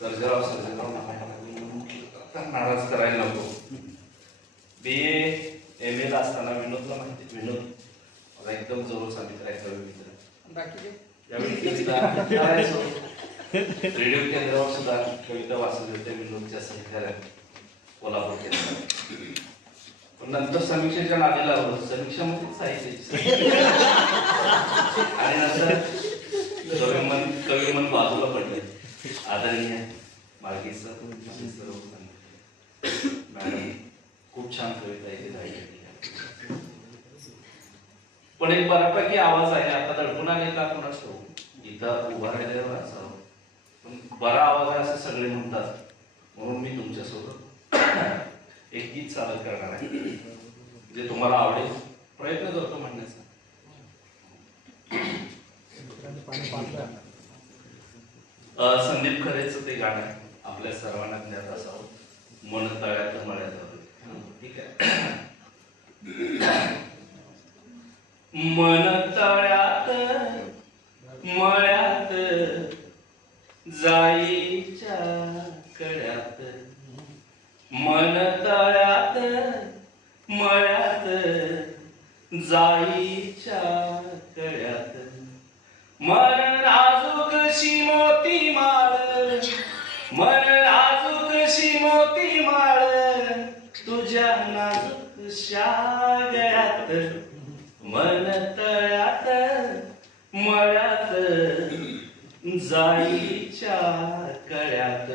सर्जेराव नाराज करायला नको. BA MA ला असताना विनोदला माहिती, विनोद मला एकदम जवळ सांगितलं मित्र. रेडिओ केंद्रावर सुद्धा कविता वाचत होते विनोदच्या सहकार्याने कोल्हापूर केंद्रात. पण नंतर समीक्षेच्या नादी लागलो, समीक्षामध्ये साहित्याची आणि नंतर कविमन बाजूला पडले. आदरणीय मालकी सर मॅडम खूप छान कविता इथे झाली. पण एक बऱ्यापैकी आवाज आहे. आता दडपुना नेता कोणाच हो इथं उभा राहिलेला असावं, पण बरा आवाज आहे असं सगळे म्हणतात. म्हणून मी तुमच्यासोबत एक गीत सादर करणार आहे जे तुम्हाला आवडेल. प्रयत्न करतो म्हणण्याचा. संदीप खरेचं ते गाणं आपल्या सर्वांना ज्ञात असावं, मन तळ्यात मळ्यात. ठीक आहे. मन तळ्यात मळ्यात जाईच्या कड्यात, मन तळ्यात मळ्यात जाईच्या कड्यात, मन नाजूकशी मोती माळ, मन नाजूकशी मोती माळ, तुझ्या नाजूकशा गळ्यात, मन तळ्यात मळ्यात जाईच्या कळ्यात.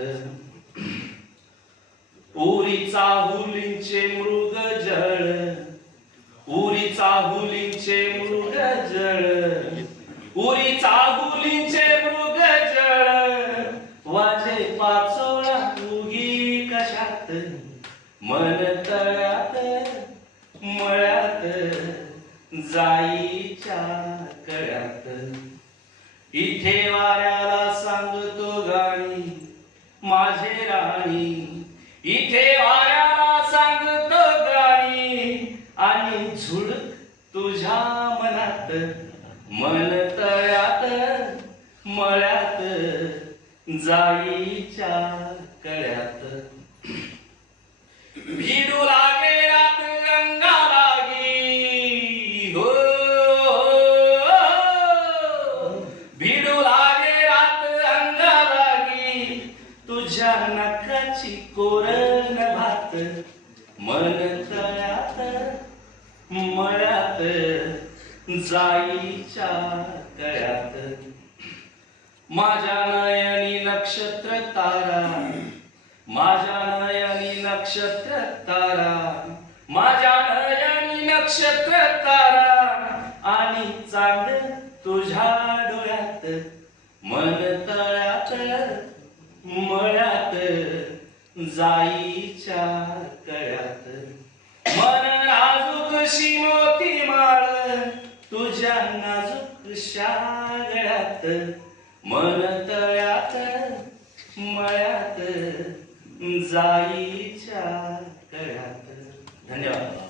उरीचा हुलींचे मृग जळ, उरीचा हुलींचे मृग जळ, उरीचा हुलींचे मृग जळ, वाजे पाचोळा उगी कशात, मन तळ्यात मळ्यात जाईच्या कळ्यात. इथे वाऱ्याला सांगतो गाणी माझे राणी, इथे वाऱ्याला सांगतो गाणी, आणि झुळक तुझ्या मनात, मन तळ्यात मळ्यात जाईच्या कळ्यात. भिडू लागे रात गंगा लागी, हो भिडू लागे रात अंगा लागी, तुझ्या नखाची कोरण भात, मन तळ्यात मळ्यात जाईच्या कळ्यात. माझ्या नयनी नक्षत्र तारा, माझ्या नयनी नक्षत्र तारा, माझ्या नयनी नक्षत्र तारा, आणि चांद तुझ्या डोळ्यात, मन तळ्यात मळ्यात जाईच्या कळ्यात, मन नाजूकशी मोती माळ, तुझ्या नाजूकशा गळ्यात, मन तळ्यात मळ्यात जाईच्या कळ्यात. धन्यवाद.